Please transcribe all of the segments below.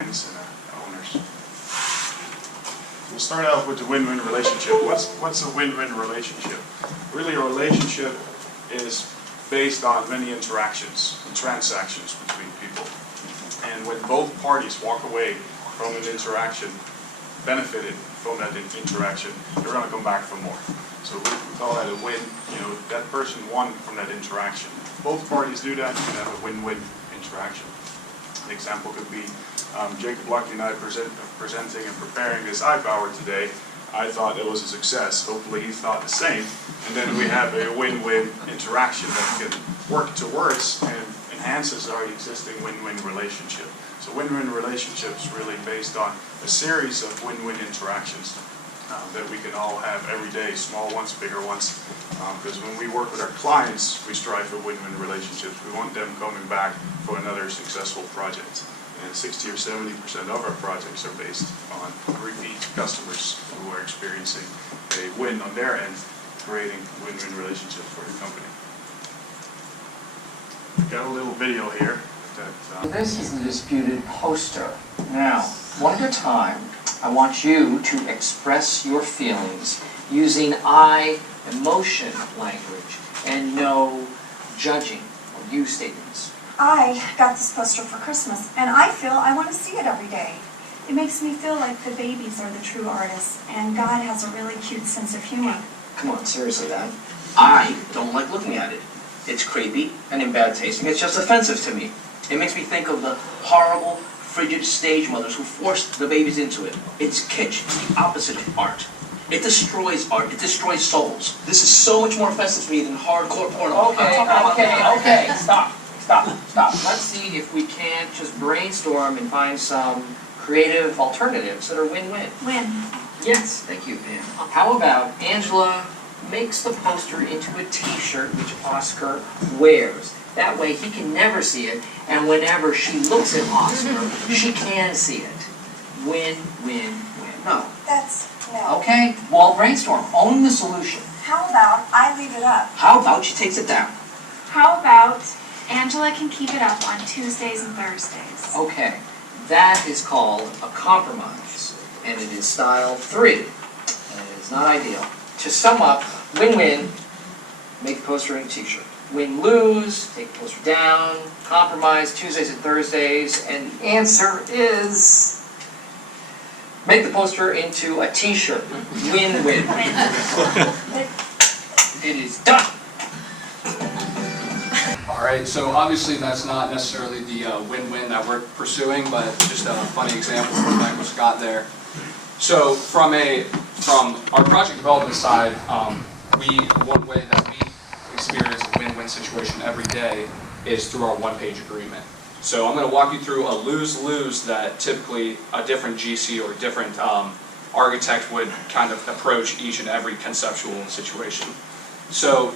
and owners. We'll start out with the win-win relationship. What's a win-win relationship? Really, a relationship is based on many interactions and transactions between people. And when both parties walk away from an interaction, benefited from that interaction, they're going to come back for more. So we call that a win. You know, that person won from that interaction. Both parties do that, you can have a win-win interaction. An example could be Jacob Lucky and I presenting and preparing this iPower today. I thought it was a success. Hopefully he thought the same. And then we have a win-win interaction that can work towards and enhances our existing win-win relationship. So win-win relationships really based on a series of win-win interactions that we can all have every day, small ones, bigger ones. Because when we work with our clients, we strive for win-win relationships. We want them coming back for another successful project. And 60 or 70% of our projects are based on repeat customers who are experiencing a win on their end, creating win-win relationships for the company. Got a little video here. This is the disputed poster. Now, one at a time, I want you to express your feelings using I emotion language and no judging or you statements. I got this poster for Christmas, and I feel I want to see it every day. It makes me feel like the babies are the true artists, and God has a really cute sense of humor. Come on, seriously, Dad. I don't like looking at it. It's creepy and in bad tasting. It's just offensive to me. It makes me think of the horrible, frigid stage mothers who forced the babies into it. It's kitsch. It's the opposite of art. It destroys art. It destroys souls. This is so much more offensive to me than hardcore porn. Okay. Stop. Let's see if we can't just brainstorm and find some creative alternatives that are win-win. Win. Yes, thank you, Pam. How about Angela makes the poster into a t-shirt which Oscar wears. That way he can never see it, and whenever she looks at Oscar, she can see it. Win, win, win. No. No. Okay, well, brainstorm. Own the solution. How about I leave it up? How about she takes it down? How about Angela can keep it up on Tuesdays and Thursdays? Okay, that is called a compromise, and it is style 3, and it is not ideal. To sum up, win-win, make the poster in a t-shirt. Win-lose, take the poster down, compromise, Tuesdays and Thursdays, and the answer is make the poster into a t-shirt. Win-win. It is done. Alright, so obviously that's not necessarily the win-win that we're pursuing, but just a funny example of what Michael Scott there. So from our project development side, one way that we experience a win-win situation every day is through our one-page agreement. So I'm going to walk you through a lose-lose that typically a different GC or a different architect would kind of approach each and every conceptual situation. So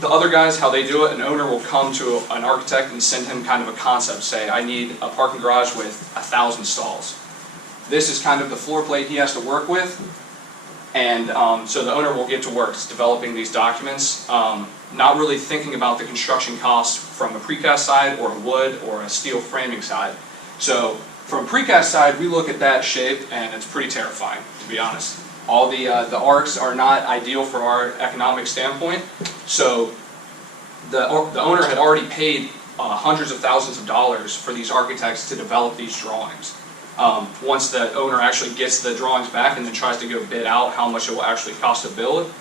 the other guys, how they do it, an owner will come to an architect and send him kind of a concept, say, I need a parking garage with 1,000 stalls. This is kind of the floor plate he has to work with, and so the owner will get to work developing these documents, not really thinking about the construction costs from a precast side or a wood or a steel framing side. So from a precast side, we look at that shape and it's pretty terrifying, to be honest. All the arcs are not ideal for our economic standpoint, so the owner had already paid hundreds of thousands of dollars for these architects to develop these drawings. Once the owner actually gets the drawings back and then tries to go bid out how much it will actually cost to build,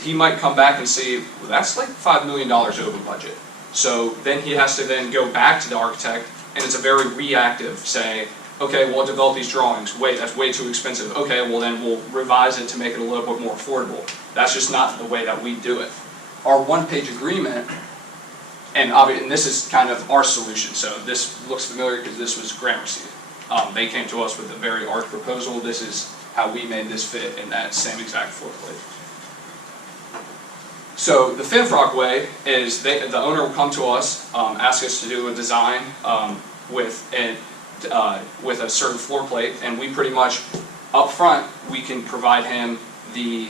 he might come back and say, well, that's like $5 million over budget. So then he has to then go back to the architect, and it's a very reactive, say, okay, we'll develop these drawings. Wait, that's way too expensive. Okay, well then we'll revise it to make it a little bit more affordable. That's just not the way that we do it. Our one-page agreement, and this is kind of our solution, so this looks familiar because this was Gramercy. They came to us with a very arch proposal. This is how we made this fit in that same exact floor plate. So the Finfrock way is the owner will come to us, ask us to do a design with a certain floor plate, and we pretty much, up front, we can provide him the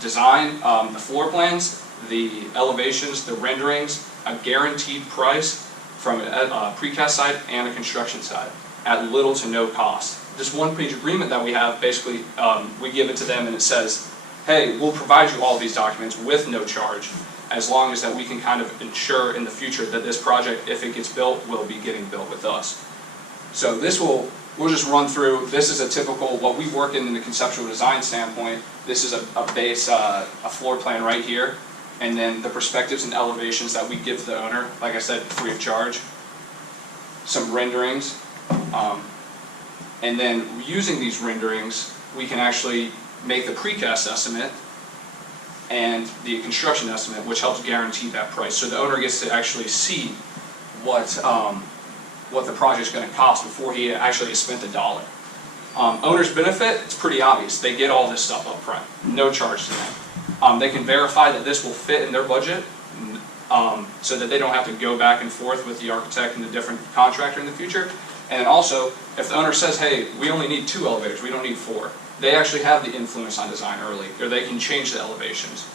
design, the floor plans, the elevations, the renderings, a guaranteed price from a precast side and a construction side at little to no cost. This one-page agreement that we have, basically, we give it to them and it says, hey, we'll provide you all these documents with no charge, as long as that we can kind of ensure in the future that this project, if it gets built, will be getting built with us. So this we'll just run through. This is a typical, what we work in the conceptual design standpoint. This is a base, a floor plan right here, and then the perspectives and elevations that we give the owner, like I said, free of charge. Some renderings, and then using these renderings, we can actually make the precast estimate and the construction estimate, which helps guarantee that price. So the owner gets to actually see what the project's going to cost before he actually has spent $1. Owner's benefit, it's pretty obvious. They get all this stuff up front, no charge to them. They can verify that this will fit in their budget, so that they don't have to go back and forth with the architect and the different contractor in the future. And also, if the owner says, hey, we only need 2 elevators, we don't need 4, they actually have the influence on design early, or they can change the elevations.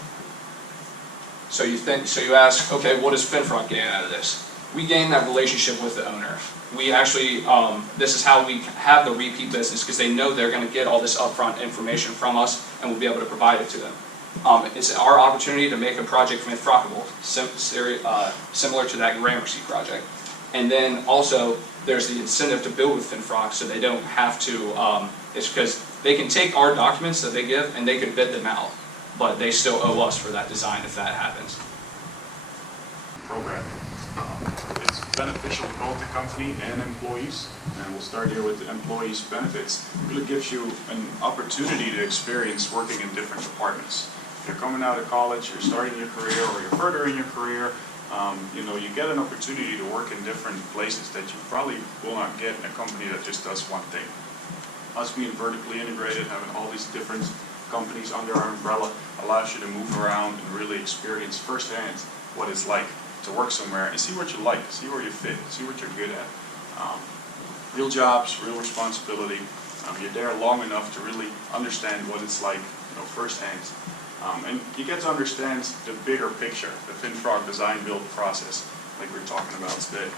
So you ask, okay, what does FinFront gain out of this? We gain that relationship with the owner. We actually, this is how we have the repeat business, because they know they're going to get all this upfront information from us, and we'll be able to provide it to them. It's our opportunity to make a project FinFrontable, similar to that Gramercy project. And then also, there's the incentive to build with FinFrock, so they don't have to, it's because they can take our documents that they give and they can bid them out, but they still owe us for that design if that happens. Program. It's beneficial to both the company and employees, and we'll start here with the employees' benefits. It really gives you an opportunity to experience working in different departments. If you're coming out of college, you're starting your career, or you're further in your career, you get an opportunity to work in different places that you probably will not get in a company that just does one thing. Us being vertically integrated, having all these different companies under our umbrella, allows you to move around and really experience firsthand what it's like to work somewhere and see what you like, see where you fit, see what you're good at. Real jobs, real responsibility. You're there long enough to really understand what it's like, firsthand. And you get to understand the bigger picture, the FinFrog design-build process, like we're talking about today.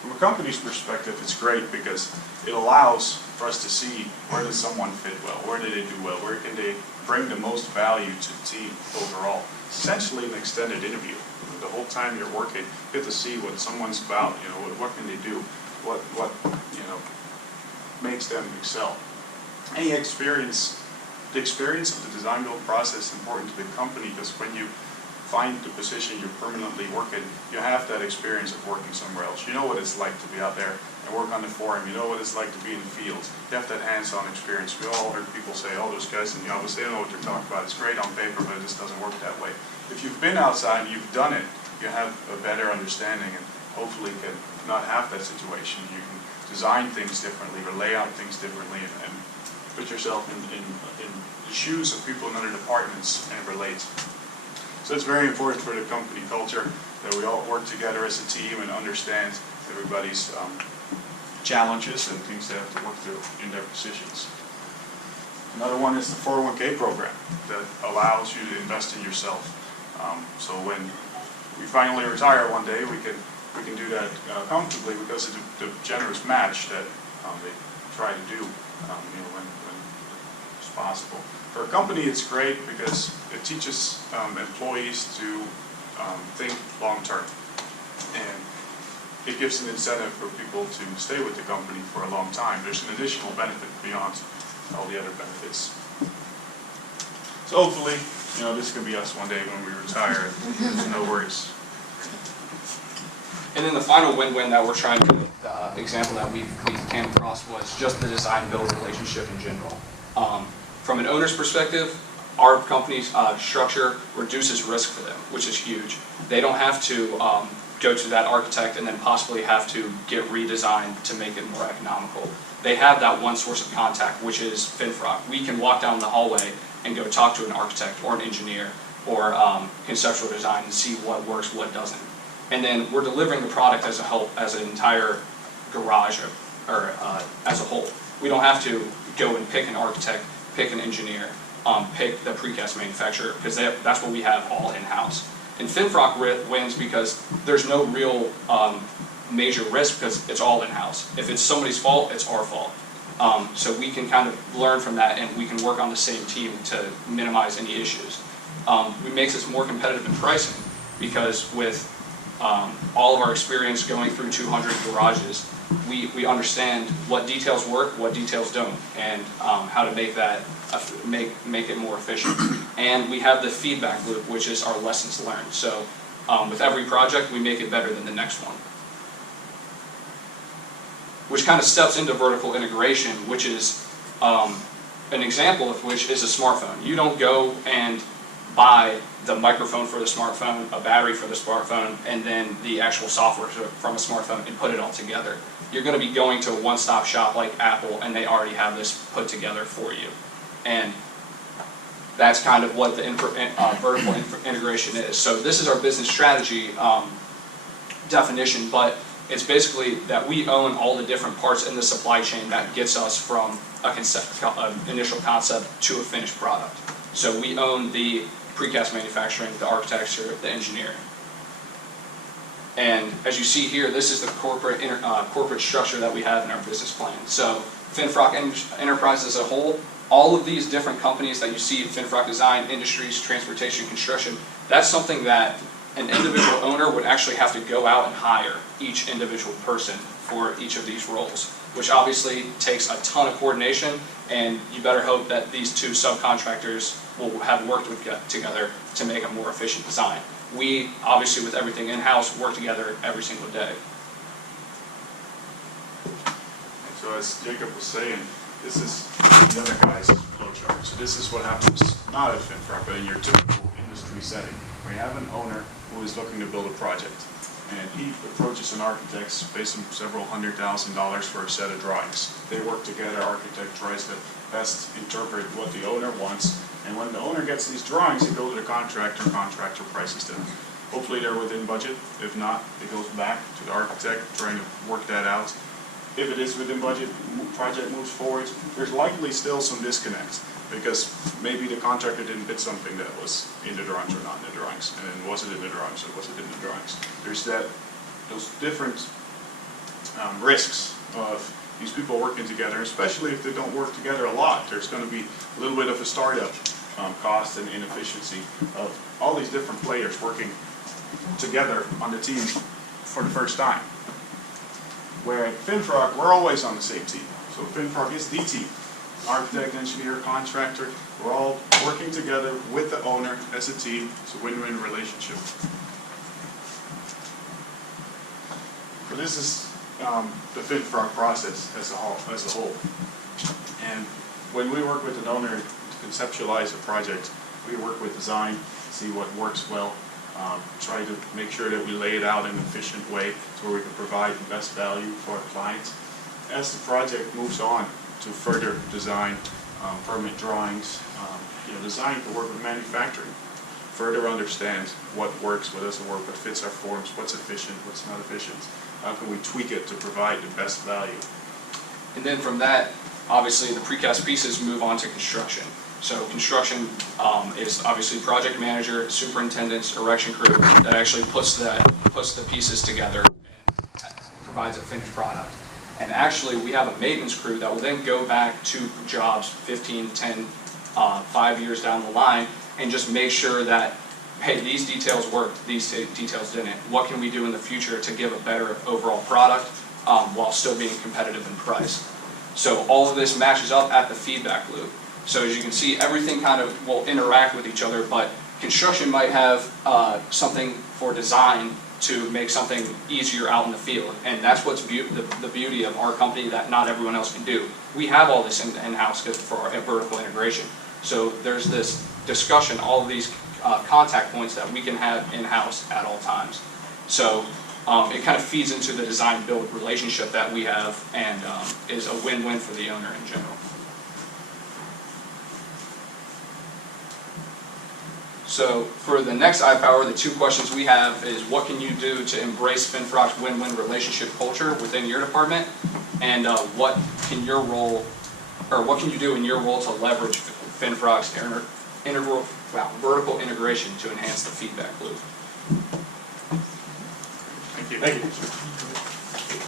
From a company's perspective, it's great because it allows for us to see where does someone fit well, where do they do well, where can they bring the most value to the team overall. It's essentially an extended interview. The whole time you're working, you get to see what someone's about, what can they do, what makes them excel. Any experience, the experience of the design build process is important to the company, because when you find the position you're permanently working, you have that experience of working somewhere else. You know what it's like to be out there and work on the forum. You know what it's like to be in the field. You have that hands-on experience. We all heard people say, oh, those guys in the office, they don't know what they're talking about. It's great on paper, but it just doesn't work that way. If you've been outside and you've done it, you have a better understanding, and hopefully can not have that situation. You can design things differently or lay out things differently, and put yourself in the shoes of people in other departments and relate. So it's very important for the company culture that we all work together as a team and understand everybody's challenges and things they have to work through in their positions. Another one is the 401k program that allows you to invest in yourself. So when we finally retire one day, we can do that comfortably because of the generous match that they try to do when it's possible. For a company, it's great because it teaches employees to think long term, and it gives an incentive for people to stay with the company for a long time. There's an additional benefit beyond all the other benefits. So hopefully, this could be us one day when we retire. No worries. And then the final win-win that we're trying to, the example that we came across was just the design-build relationship in general. From an owner's perspective, our company's structure reduces risk for them, which is huge. They don't have to go to that architect and then possibly have to get redesigned to make it more economical. They have that one source of contact, which is FinFrock. We can walk down the hallway and go talk to an architect or an engineer or conceptual design and see what works, what doesn't. And then we're delivering the product as a whole, as an entire garage, or as a whole. We don't have to go and pick an architect, pick an engineer, pick the precast manufacturer, because that's what we have all in-house. And Finfrock wins because there's no real major risk because it's all in-house. If it's somebody's fault, it's our fault. So we can kind of learn from that, and we can work on the same team to minimize any issues. It makes us more competitive in pricing because with all of our experience going through 200 garages, we understand what details work, what details don't, and how to make that make it more efficient. And we have the feedback loop, which is our lessons learned. So with every project, we make it better than the next one. Which kind of steps into vertical integration, which is an example of which is a smartphone. You don't go and buy the microphone for the smartphone, a battery for the smartphone, and then the actual software from a smartphone and put it all together. You're going to be going to a one-stop shop like Apple, and they already have this put together for you. And that's kind of what the vertical integration is. So this is our business strategy definition, but it's basically that we own all the different parts in the supply chain that gets us from an initial concept to a finished product. So we own the precast manufacturing, the architecture, the engineering. And as you see here, this is the corporate structure that we have in our business plan. So Finfrock Enterprise as a whole, all of these different companies that you see, Finfrock Design, Industries, Transportation, Construction, that's something that an individual owner would actually have to go out and hire each individual person for each of these roles, which obviously takes a ton of coordination, and you better hope that these two subcontractors will have worked together to make a more efficient design. We, obviously with everything in-house, work together every single day. So as Jacob was saying, this is the other guy's flowchart. So this is what happens not at Finfrock, but in your typical industry setting, where you have an owner who is looking to build a project. And he approaches an architect, pays him several $100,000 for a set of drawings. They work together, architect tries to best interpret what the owner wants, and when the owner gets these drawings, he goes to the contractor prices them. Hopefully they're within budget. If not, it goes back to the architect trying to work that out. If it is within budget, project moves forward, there's likely still some disconnect, because maybe the contractor didn't bid something that was in the drawings or not in the drawings, and then was it in the drawings or was it in the drawings. There's those different risks of these people working together, especially if they don't work together a lot. There's going to be a little bit of a startup cost and inefficiency of all these different players working together on the team for the first time. Where at Finfrock, we're always on the same team. So Finfrock is the team. Architect, engineer, contractor, we're all working together with the owner as a team. It's a win-win relationship. So this is the Finfrock process as a whole. And when we work with an owner to conceptualize a project, we work with design, see what works well, try to make sure that we lay it out in an efficient way so where we can provide the best value for our clients. As the project moves on to further design, permit drawings, design to work with manufacturing, further understand what works, what doesn't work, what fits our forms, what's efficient, what's not efficient. How can we tweak it to provide the best value? And then from that, obviously the precast pieces move on to construction. So construction is obviously project manager, superintendents, erection crew that actually puts the pieces together and provides a finished product. And actually we have a maintenance crew that will then go back to jobs 15, 10, 5 years down the line and just make sure that, hey, these details worked, these details didn't. What can we do in the future to give a better overall product while still being competitive in price? So all of this matches up at the feedback loop. So as you can see, everything kind of will interact with each other, but construction might have something for design to make something easier out in the field. And that's what's the beauty of our company that not everyone else can do. We have all this in-house for our vertical integration. So there's this discussion, all of these contact points that we can have in-house at all times. So it kind of feeds into the design-build relationship that we have and is a win-win for the owner in general. So for the next iPower, the two questions we have is what can you do to embrace Finfrock's win-win relationship culture within your department, and what can you do in your role to leverage Finfrock's vertical integration to enhance the feedback loop? Thank you.